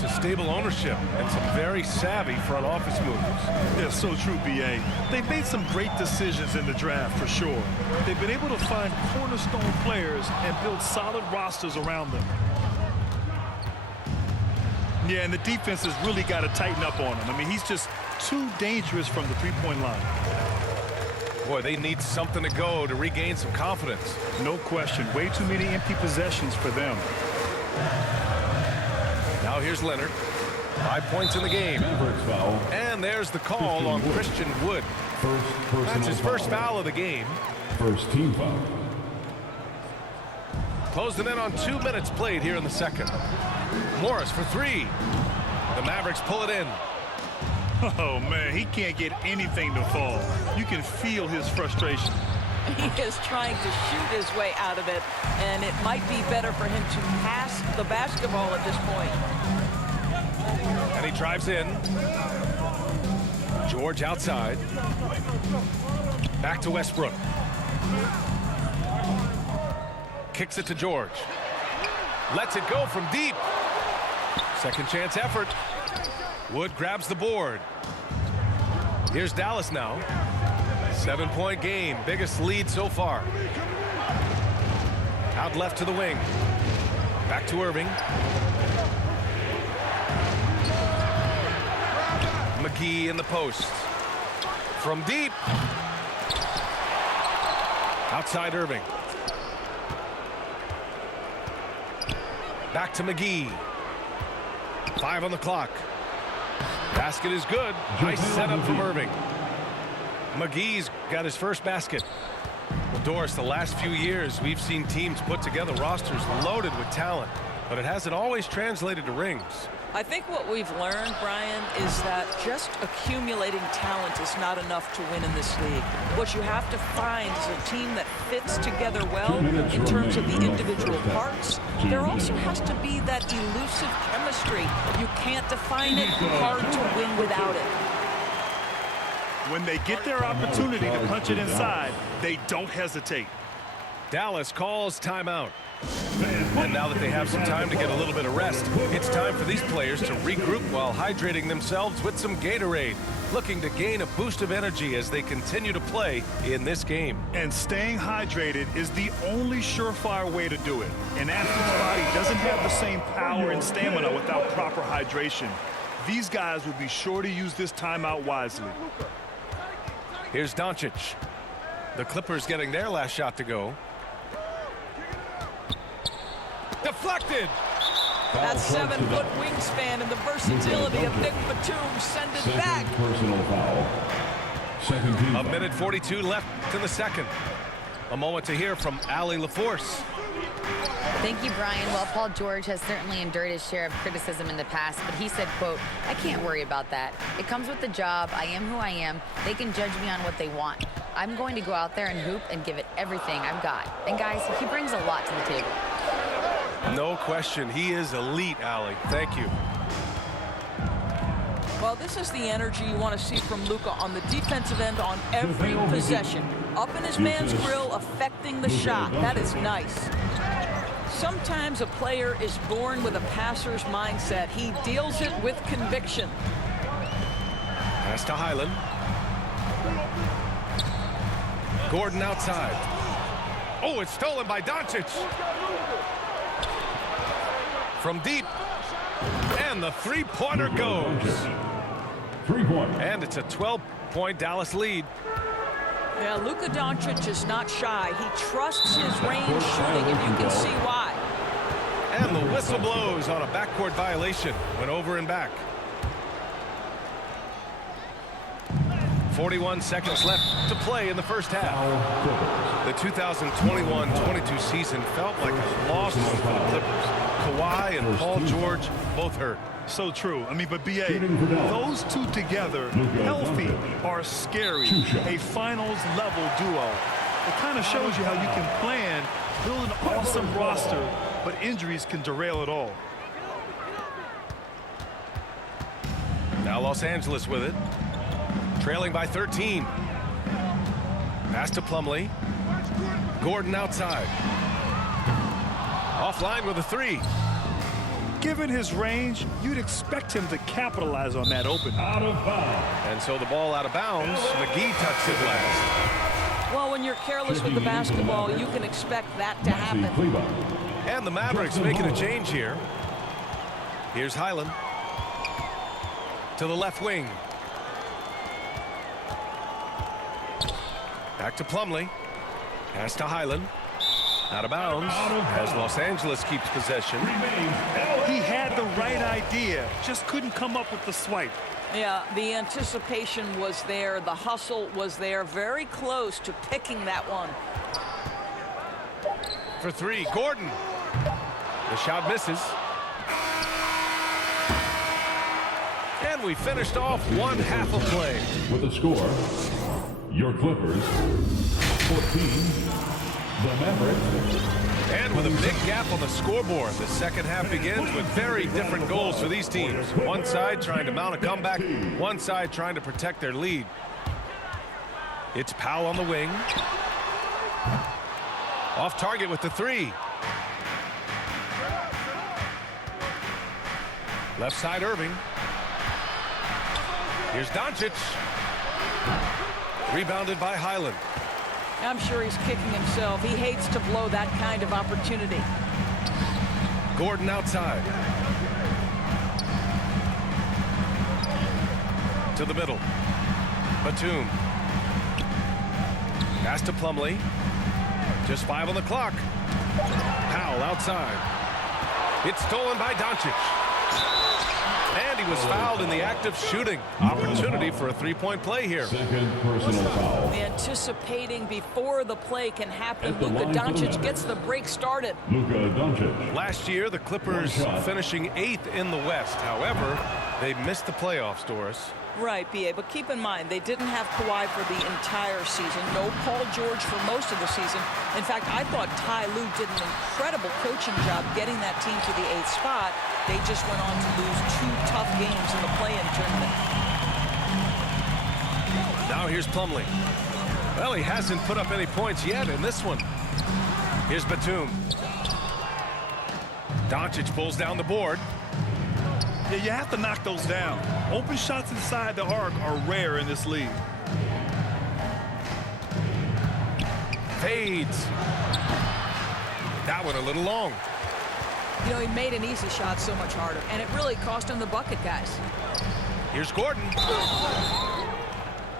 to stable ownership and some very savvy front office moves. Yeah, so true, B.A. They've made some great decisions in the draft, for sure. They've been able to find cornerstone players and build solid rosters around them. Yeah, and the defense has really got to tighten up on him. I mean, he's just too dangerous from the three-point line. Boy, they need something to go to regain some confidence. No question. Way too many empty possessions for them. Now here's Leonard. 5 points in the game. Foul. And there's the call on Christian Wood. That's his first foul of the game. First team foul. Closing in on 2 minutes played here in the second. Morris for three. The Mavericks pull it in. Oh, man, he can't get anything to fall. You can feel his frustration. He is trying to shoot his way out of it, and it might be better for him to pass the basketball at this point. And he drives in. George outside. Back to Westbrook. Kicks it to George. Lets it go from deep. Second chance effort. Wood grabs the board. Here's Dallas now. 7-point game. Biggest lead so far. Out left to the wing. Back to Irving. McGee in the post. From deep. Outside Irving. Back to McGee. 5 on the clock. Basket is good. Nice setup from Irving. McGee's got his first basket. Well, Doris, the last few years we've seen teams put together rosters loaded with talent, but it hasn't always translated to rings. I think what we've learned, Brian, is that just accumulating talent is not enough to win in this league. What you have to find is a team that fits together well in terms of the individual parts. There also has to be that elusive chemistry. You can't define it, hard to win without it. When they get their opportunity to punch it inside, they don't hesitate. Dallas calls timeout. And now that they have some time to get a little bit of rest, it's time for these players to regroup while hydrating themselves with some Gatorade, looking to gain a boost of energy as they continue to play in this game. And staying hydrated is the only surefire way to do it. An athlete's body doesn't have the same power and stamina without proper hydration. These guys will be sure to use this timeout wisely. Here's Doncic. The Clippers getting their last shot to go. Deflected. That 7-foot wingspan and the versatility of Nick Batum send it back. Personal foul. Second team A foul. minute 42 left in the second. A moment to hear from Allie LaForce. Thank you, Brian. Well, Paul George has certainly endured his share of criticism in the past, but he said, quote, "I can't worry about that. It comes with the job. I am who I am. They can judge me on what they want. I'm going to go out there and hoop and give it everything I've got." And guys, he brings a lot to the table. No question. He is elite, Allie. Thank you. Well, this is the energy you want to see from Luka on the defensive end on every possession. Up in his man's grill, affecting the shot. That is nice. Sometimes a player is born with a passer's mindset. He deals it with conviction. Pass to Highland. Gordon outside. Oh, it's stolen by Doncic. From deep. And the three-pointer goes. 3 points. And it's a 12-point Dallas lead. Yeah, Luka Doncic is not shy. He trusts his range shooting, and you can see why. And the whistle blows on a backcourt violation. Went over and back. 41 seconds left to play in the first half. The 2021-22 season felt like a lost one for the Clippers. Kawhi and Paul George both hurt. So true. I mean, but B.A., those two together, healthy, are scary. A finals-level duo. It kind of shows you how you can plan, build an awesome roster, but injuries can derail it all. Now Los Angeles with it. Trailing by 13. Pass to Plumlee. Gordon outside. Offline with a three. Given his range, you'd expect him to capitalize on that open. Out of bounds. And so the ball out of bounds. McGee touched it last. Well, when you're careless with the basketball, you can expect that to happen. And the Mavericks making a change here. Here's Highland to the left wing. Back to Plumlee. Pass to Highland. Out of bounds as Los Angeles keeps possession. He had the right idea, just couldn't come up with the swipe. Yeah, the anticipation was there. The hustle was there. Very close to picking that one. For three, Gordon. The shot misses. And we finished off one half of play. With the score, your Clippers, 14, the Mavericks. And with a big gap on the scoreboard, the second half begins with very different goals for these teams. One side trying to mount a comeback, one side trying to protect their lead. It's Powell on the wing. Off target with the three. Left side Irving. Here's Doncic. Rebounded by Highland. I'm sure he's kicking himself. He hates to blow that kind of opportunity. Gordon outside. To the middle. Batum. Pass to Plumlee. Just 5 on the clock. Powell outside. It's stolen by Doncic. And he was fouled in the act of shooting. Opportunity for a three-point play here. Second personal foul. Anticipating before the play can happen. Luka Doncic gets the break started. Luka Doncic. Last year, the Clippers finishing 8th in the West. However, they missed the playoffs, Doris. Right, B.A., but keep in mind, they didn't have Kawhi for the entire season. No Paul George for most of the season. In fact, I thought Ty Lue did an incredible coaching job getting that team to the 8th spot. They just went on to lose 2 tough games in the play-in tournament. Now here's Plumlee. Well, he hasn't put up any points yet in this one. Here's Batum. Doncic pulls down the board. Yeah, you have to knock those down. Open shots inside the arc are rare in this league. Fades. That one a little long. You know, he made an easy shot so much harder, and it really cost him the bucket, guys. Here's Gordon.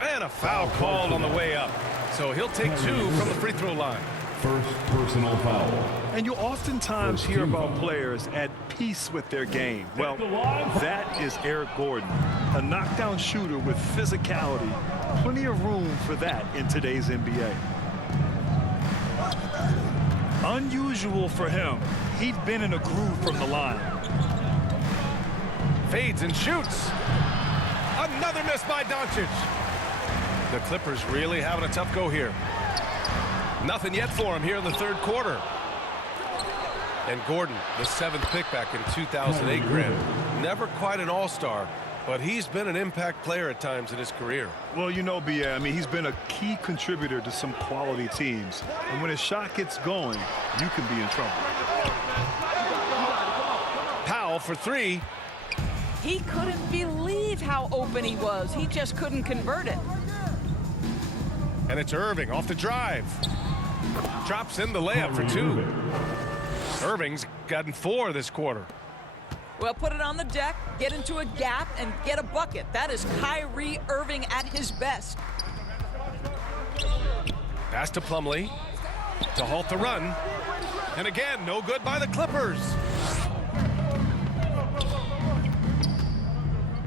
And a foul called on the way up. So he'll take 2 from the free throw line. First personal foul. And you oftentimes hear about players at peace with their game. Well, that is Eric Gordon, a knockdown shooter with physicality. Plenty of room for that in today's NBA. Unusual for him. He'd been in a groove from the line. Fades and shoots. Another miss by Doncic. The Clippers really having a tough go here. Nothing yet for him here in the third quarter. And Gordon, the 7th pick back in 2008 granted. Never quite an all-star, but he's been an impact player at times in his career. Well, you know, B.A., I mean, he's been a key contributor to some quality teams. And when his shot gets going, you can be in trouble. Powell for 3. He couldn't believe how open he was. He just couldn't convert it. And it's Irving off the drive. Drops in the layup for 2. Irving's gotten 4 this quarter. Well, put it on the deck, get into a gap, and get a bucket. That is Kyrie Irving at his best. Pass to Plumlee to halt the run. And again, no good by the Clippers.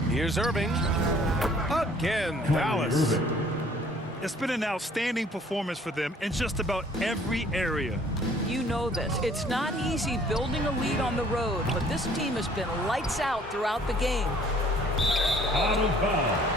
Here's Irving. Again, Dallas. It's been an outstanding performance for them in just about every area. You know this. It's not easy building a lead on the road, but this team has been lights out throughout the game. Out of bounds.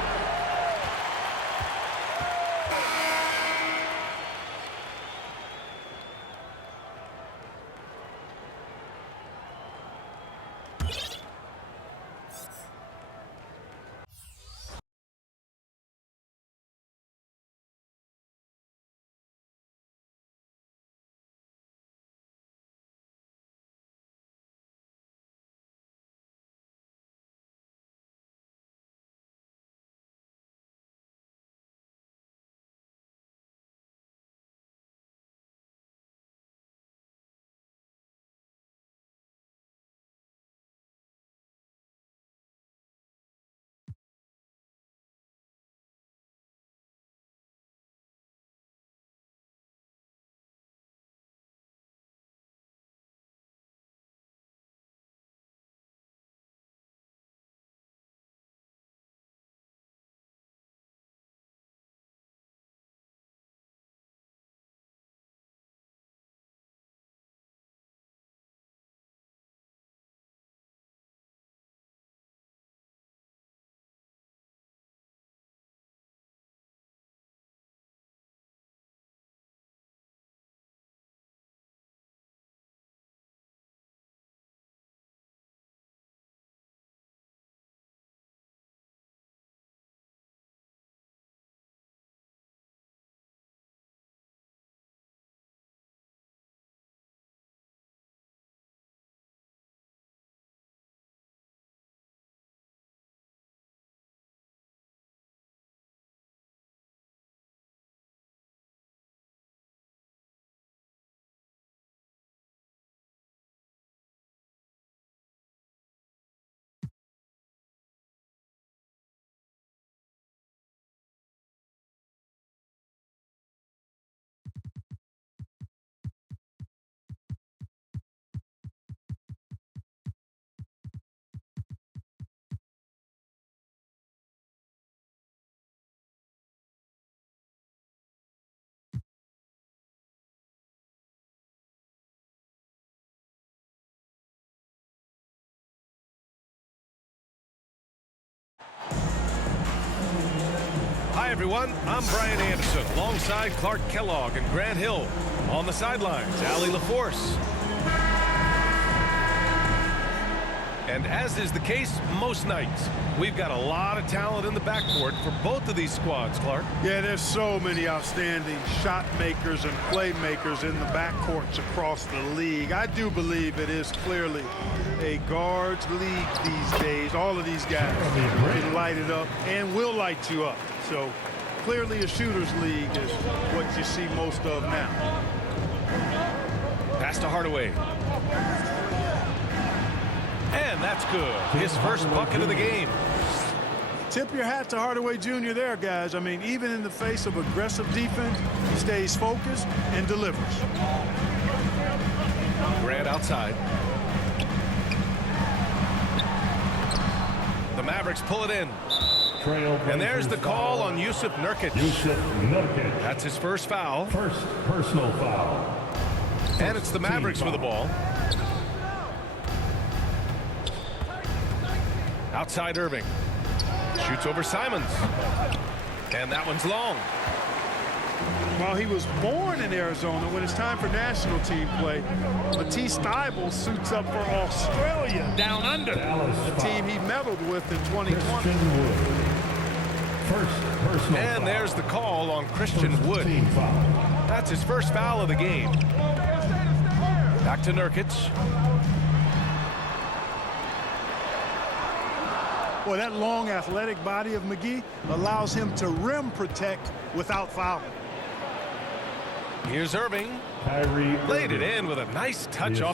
Hi, everyone. I'm Brian Anderson alongside Clark Kellogg and Grant Hill. On the sidelines, Allie LaForce. And as is the case most nights, we've got a lot of talent in the backcourt for both of these squads, Clark. Yeah, there's so many outstanding shot makers and playmakers in the backcourts across the league. I do believe it is clearly a guards league these days. All of these guys can light it up and will light you up. So clearly a shooter's league is what you see most of now. Pass to Hardaway. And that's good. His first bucket of the game. Tip your hat to Hardaway Jr. there, guys. I mean, even in the face of aggressive defense, he stays focused and delivers. Grant outside. The Mavericks pull it in. And there's the call on Jusuf Nurkic. Jusuf Nurkic. That's his first foul. First personal foul. And it's the Mavericks with the ball. Outside Irving. Shoots over Simons. And that one's long. While he was born in Arizona, when it's time for national team play, Matisse Thybulle suits up for Australia down under, a team he medaled with in 2020. First personal And foul. there's the call on Christian First Wood. team foul. That's his first foul of the game. Back to Nurkic. Boy, that long athletic body of McGee allows him to rim protect without fouling. Here's Irving. Kyrie Laid it Irving. in with a nice touch The off